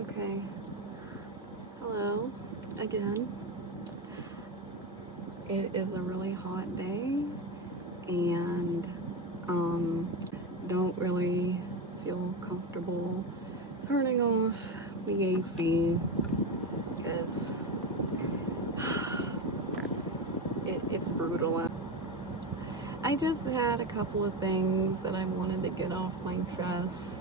Okay, hello again. It is a really hot day and don't really feel comfortable turning off the AC because it's brutal out. I just had a couple of things that I wanted to get off my chest.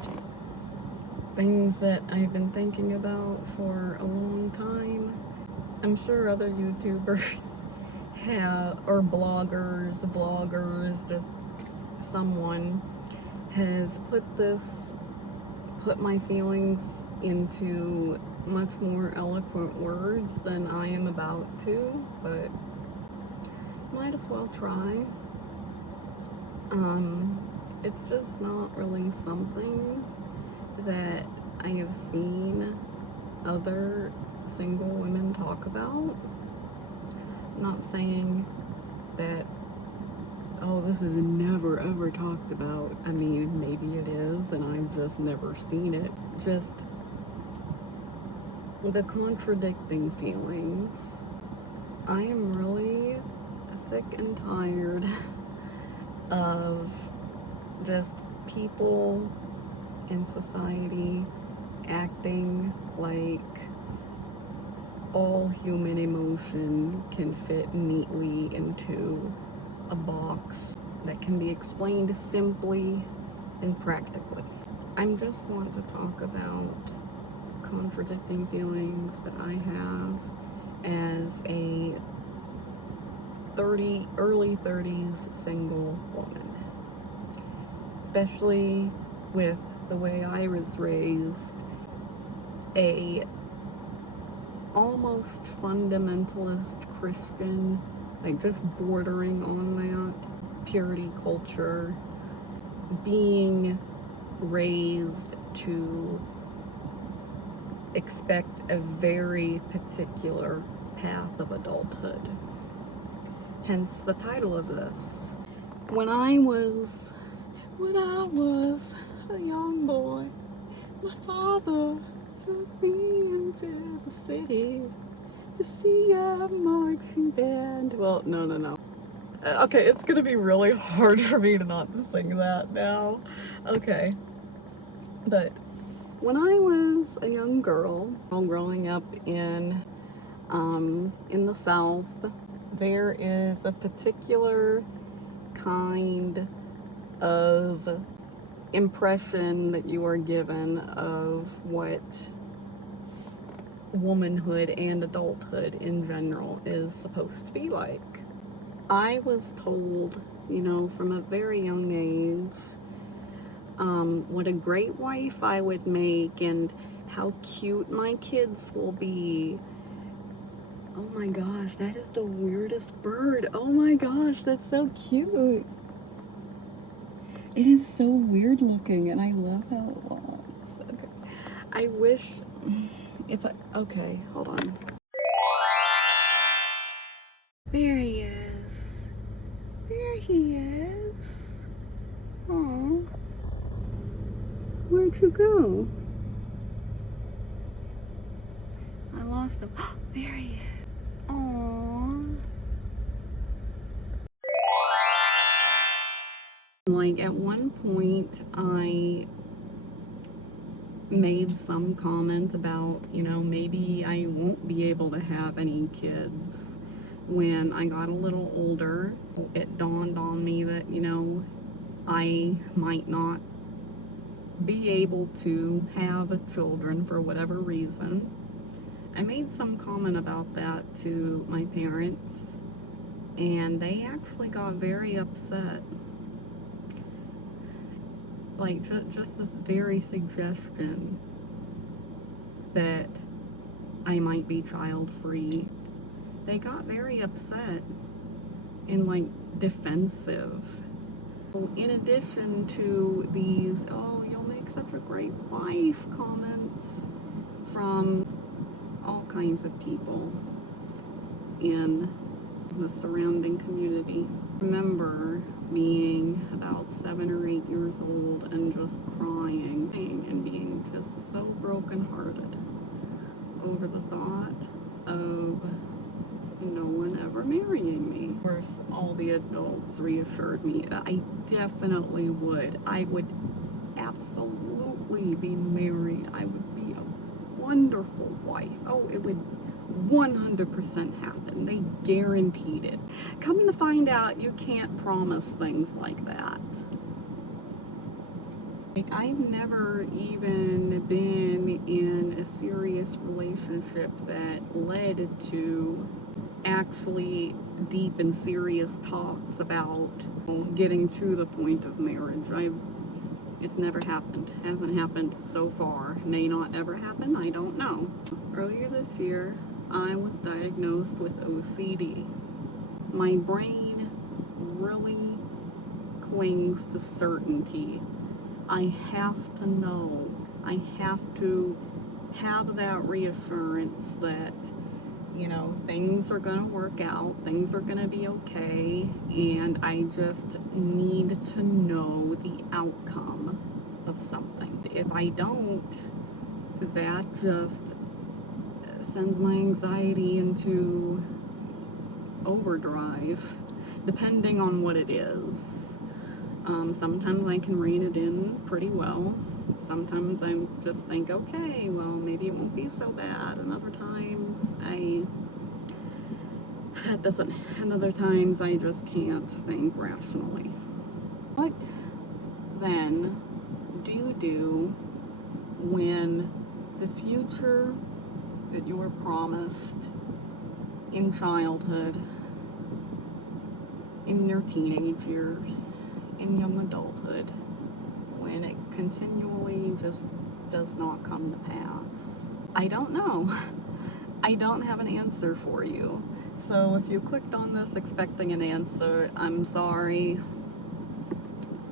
Things that I've been thinking about for a long time. I'm sure other YouTubers have, or vloggers, just someone has put my feelings into much more eloquent words than I am about to, but might as well try. It's just not really something that I have seen other single women talk about. I'm not saying that, oh, this is never ever talked about. I mean, maybe it is, and I've just never seen it. Just the contradicting feelings. I am really sick and tired of just people in society acting like all human emotion can fit neatly into a box that can be explained simply and practically. I just want to talk about contradicting feelings that I have as a early 30s single woman, especially with the way I was raised, a almost fundamentalist Christian, like just bordering on that, purity culture, being raised to expect a very particular path of adulthood. Hence the title of this. When I was a young boy, my father took me into the city to see a marching band. Well, no. Okay, it's gonna be really hard for me to not sing that now. Okay. But when I was a young girl, growing up in the South, there is a particular kind of impression that you are given of what womanhood and adulthood in general is supposed to be like. I was told, from a very young age, what a great wife I would make and how cute my kids will be. Oh my gosh, that is the weirdest bird. Oh my gosh, that's so cute. It is so weird looking and I love how it walks. Okay. I wish okay, hold on. There he is. There he is. Aw. Where'd you go? I lost him. There he is. Aww. Like at one point I made some comment about, maybe I won't be able to have any kids. When I got a little older, it dawned on me that, I might not be able to have children for whatever reason. I made some comment about that to my parents, and they actually got very upset. Like, just this very suggestion that I might be child-free. They got very upset and, like, defensive. In addition to these, oh, you'll make such a great wife comments from all kinds of people in the surrounding community. I remember being about 7 or 8 years old and just crying and being just so brokenhearted. over the thought of no one ever marrying me. Of course, all the adults reassured me I definitely would. I would absolutely be married. I would be a wonderful wife. Oh, it would 100% happen. They guaranteed it. Coming to find out, you can't promise things like that. I've never even been in a serious relationship that led to actually deep and serious talks about getting to the point of marriage. It's never happened. Hasn't happened so far. May not ever happen. I don't know. Earlier this year, I was diagnosed with OCD. My brain really clings to certainty. I have to know. I have to have that reassurance that, you know, things are gonna work out, things are gonna be okay, and I just need to know the outcome of something. If I don't, that just sends my anxiety into overdrive, depending on what it is. Sometimes I can rein it in pretty well. Sometimes I just think, okay, well, maybe it won't be so bad. And other times and other times I just can't think rationally. What then do you do when the future that you were promised in childhood, in your teenage years, in young adulthood, when it continually just does not come to pass? I don't know. I don't have an answer for you. So if you clicked on this expecting an answer, I'm sorry.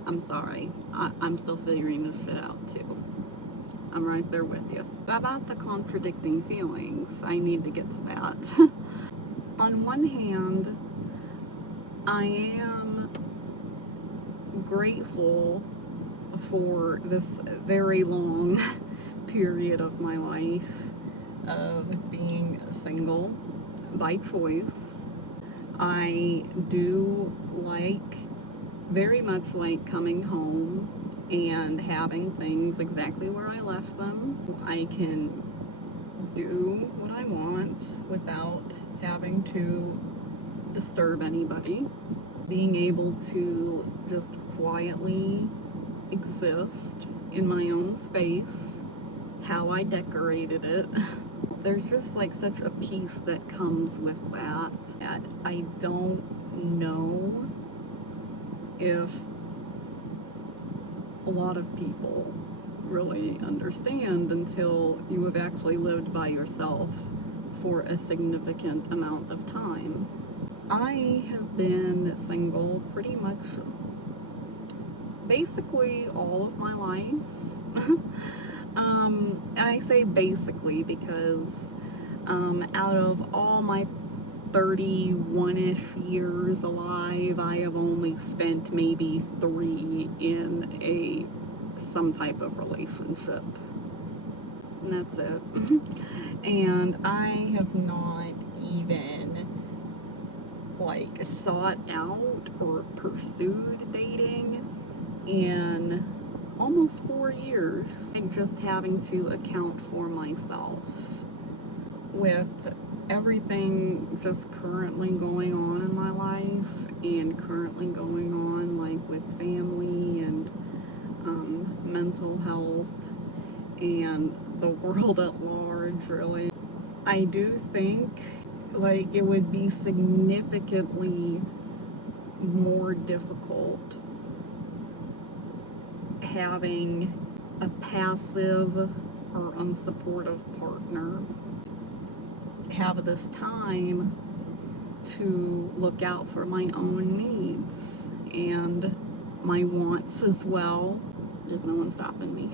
I'm sorry. I'm still figuring this shit out too. I'm right there with you. About the contradicting feelings, I need to get to that. On one hand, I am grateful for this very long period of my life of being single by choice. I do very much like coming home and having things exactly where I left them. I can do what I want without having to disturb anybody. Being able to just quietly exist in my own space, how I decorated it. There's just like such a peace that comes with that. I don't know if a lot of people really understand until you have actually lived by yourself for a significant amount of time. I have been single pretty much basically all of my life. I say basically because out of all my 31-ish years alive, I have only spent maybe 3 in some type of relationship. And that's it. And I have not even sought out or pursued dating in almost 4 years. Just having to account for myself with everything just currently going on in my life and currently going on with family and mental health and the world at large, really. I do think it would be significantly more difficult having a passive or unsupportive partner. Have this time to look out for my own needs and my wants as well. There's no one stopping me.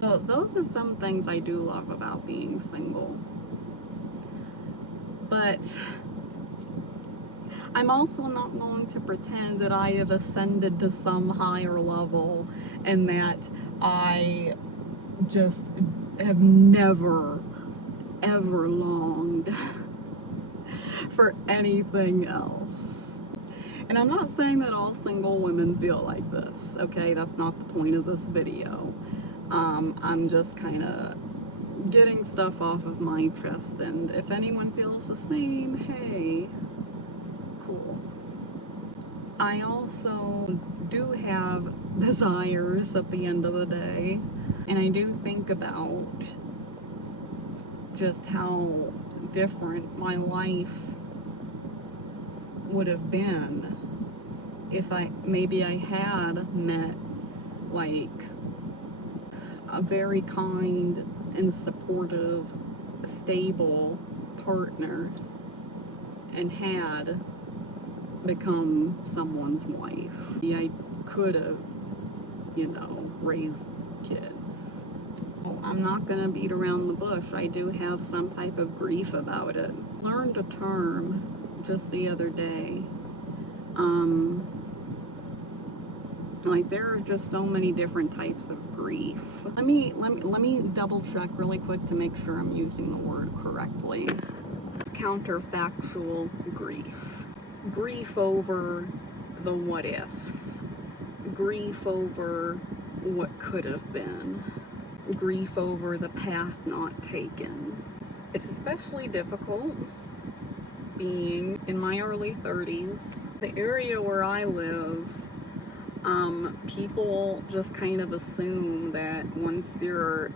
So those are some things I do love about being single. But I'm also not going to pretend that I have ascended to some higher level and that I just have never ever longed for anything else. And I'm not saying that all single women feel like this, okay? That's not the point of this video. I'm just kind of getting stuff off of my chest, and if anyone feels the same, hey, cool. I also do have desires at the end of the day, and I do think about just how different my life would have been if maybe I had met like a very kind and supportive, stable partner and had become someone's wife. I could have, raised kids. I'm not gonna beat around the bush. I do have some type of grief about it. Learned a term just the other day. Like, there are just so many different types of grief. Let me double check really quick to make sure I'm using the word correctly. Counterfactual grief. Grief over the what ifs. Grief over what could have been. Grief over the path not taken. It's especially difficult being in my early 30s. The area where I live, people just kind of assume that once you're,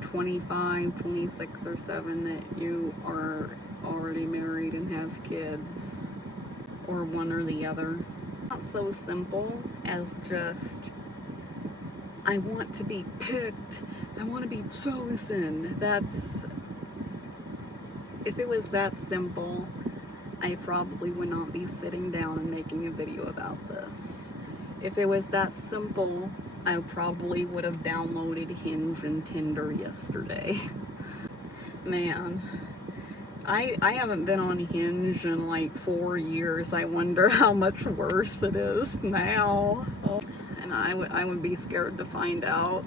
25, 26 or 7, that you are already married and have kids, or one or the other. Not so simple as just, I want to be picked, I want to be chosen. If it was that simple, I probably would not be sitting down and making a video about this. If it was that simple, I probably would have downloaded Hinge and Tinder yesterday. Man, I haven't been on Hinge in like 4 years. I wonder how much worse it is now. And I would be scared to find out.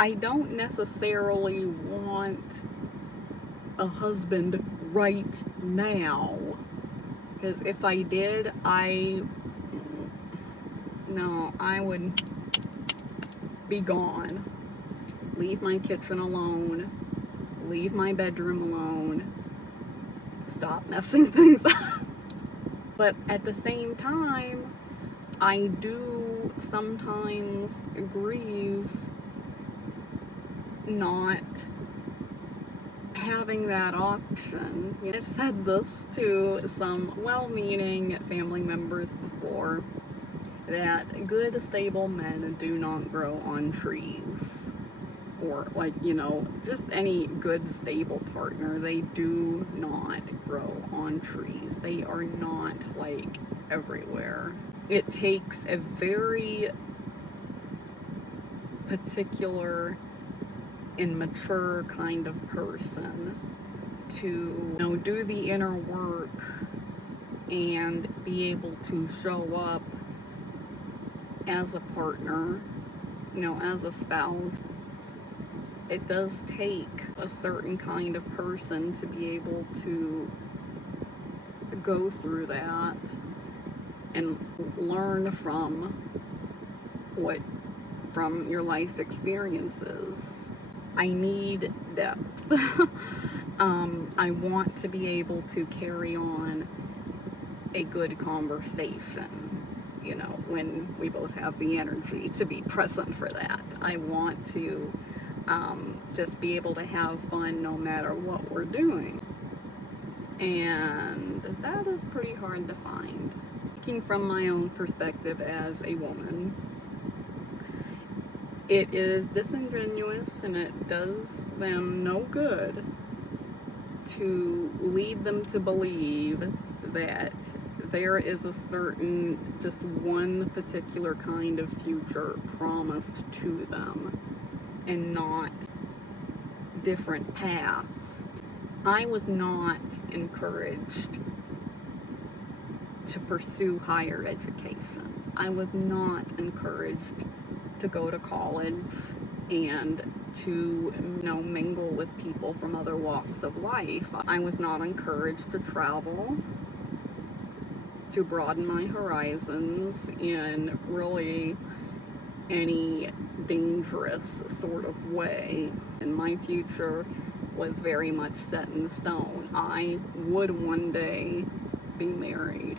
I don't necessarily want a husband right now. Because if I did, I would be gone. Leave my kitchen alone. Leave my bedroom alone. Stop messing things up. But at the same time, I do sometimes grieve not having that option. I've said this to some well-meaning family members before, that good, stable men do not grow on trees. Or, just any good, stable partner, they do not grow on trees. They are not, everywhere. It takes a very particular and mature kind of person to, do the inner work and be able to show up as a partner, as a spouse. It does take a certain kind of person to be able to go through that and learn from your life experiences. I need depth. I want to be able to carry on a good conversation, when we both have the energy to be present for that. I want to just be able to have fun no matter what we're doing. And that is pretty hard to find. Speaking from my own perspective as a woman, it is disingenuous and it does them no good to lead them to believe that there is a certain, just one particular kind of future promised to them and not different paths. I was not encouraged to pursue higher education. I was not encouraged to go to college and to, mingle with with people from other walks of life. I was not encouraged to travel, to broaden my horizons in really any dangerous sort of way. And my future was very much set in stone. I would one day be married.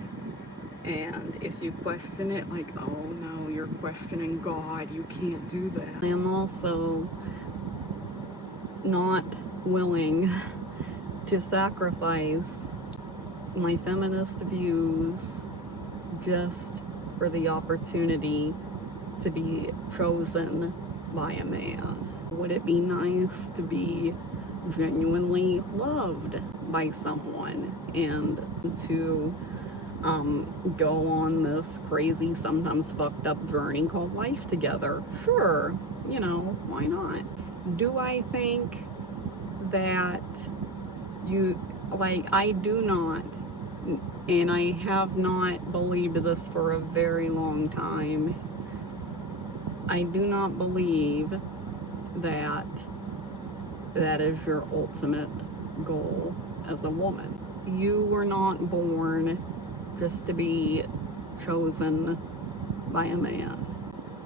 And if you question it, like, oh no, you're questioning God, you can't do that. I am also not willing to sacrifice my feminist views just for the opportunity to be chosen by a man. Would it be nice to be genuinely loved by someone and to go on this crazy, sometimes fucked up journey called life together? Sure, you know, why not? Do I think that I do not, and I have not believed this for a very long time, I do not believe that that is your ultimate goal as a woman. You were not born just to be chosen by a man.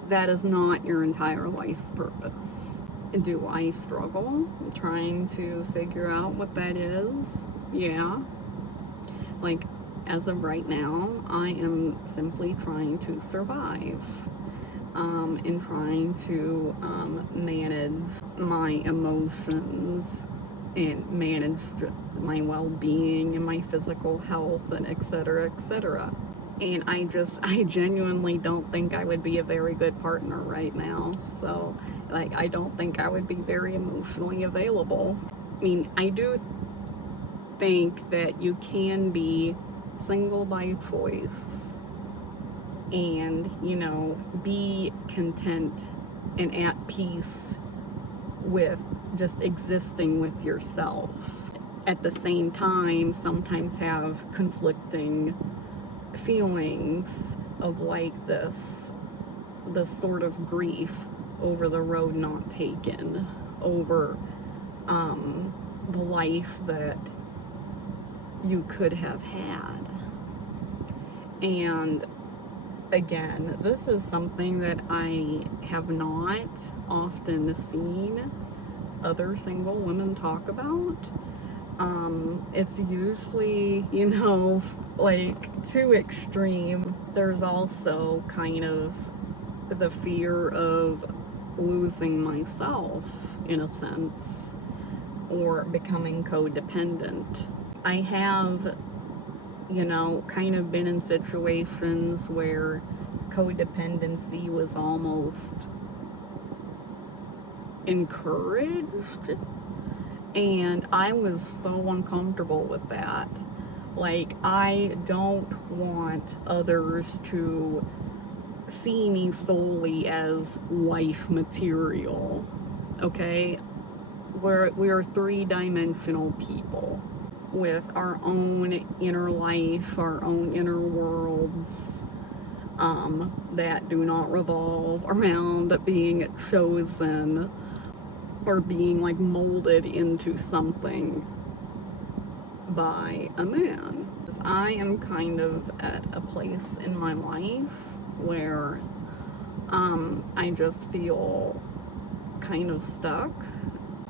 That is not your entire life's purpose. Do I struggle trying to figure out what that is? Yeah. Like, as of right now, I am simply trying to survive. And trying to manage my emotions and manage my well-being and my physical health and etc., etc. And I genuinely don't think I would be a very good partner right now. So, like, I don't think I would be very emotionally available. I mean, I do think that you can be single by choice and, you know, be content and at peace with just existing with yourself. At the same time, sometimes have conflicting feelings of like this sort of grief over the road not taken, over the life that you could have had. And again, this is something that I have not often seen other single women talk about. It's usually, you know, like too extreme. There's also kind of the fear of losing myself, in a sense, or becoming codependent. I have, you know, kind of been in situations where codependency was almost encouraged, and I was so uncomfortable with that. Like, I don't want others to see me solely as wife material, okay? We're three-dimensional people with our own inner life, our own inner worlds, that do not revolve around being chosen or being like molded into something by a man. I am kind of at a place in my life where I just feel kind of stuck,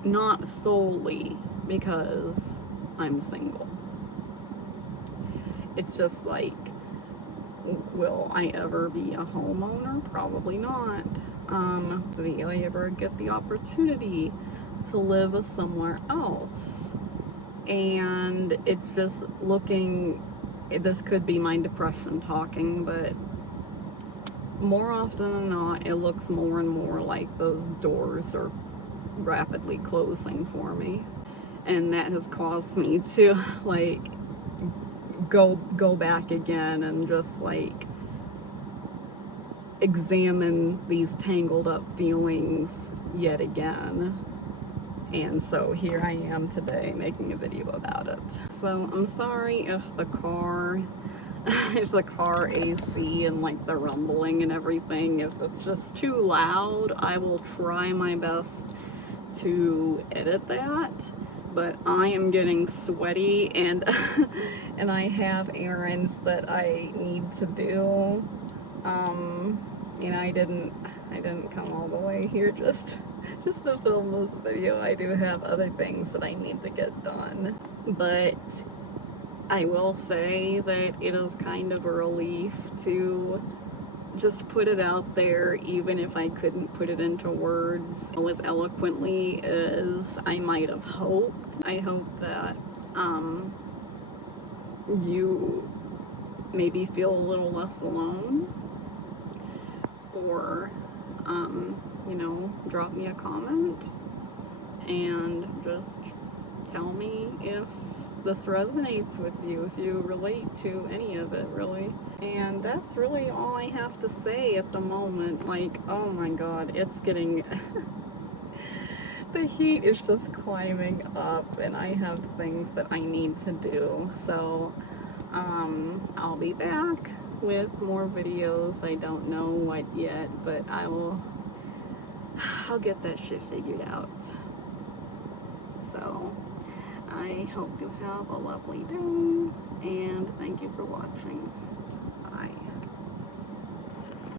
not solely because I'm single. It's just like, will I ever be a homeowner? Probably not. Will I ever get the opportunity to live somewhere else? And it's just looking, this could be my depression talking, but more often than not, it looks more and more like those doors are rapidly closing for me. And that has caused me to, like, go back again and just, like, examine these tangled up feelings yet again. And so here I am today making a video about it. So I'm sorry if the car AC and like the rumbling and everything, if it's just too loud. I will try my best to edit that, but I am getting sweaty and and I have errands that I need to do. You know, I didn't come all the way here just to film this video. I do have other things that I need to get done, but I will say that it is kind of a relief to just put it out there, even if I couldn't put it into words as eloquently as I might have hoped. I hope that you maybe feel a little less alone, or you know, drop me a comment and just tell me if this resonates with you, if you relate to any of it, really. And that's really all I have to say at the moment. Like, oh my god, it's getting the heat is just climbing up, and I have things that I need to do. So I'll be back with more videos. I don't know what yet, but I'll get that shit figured out. So I hope you have a lovely day, and thank you for watching.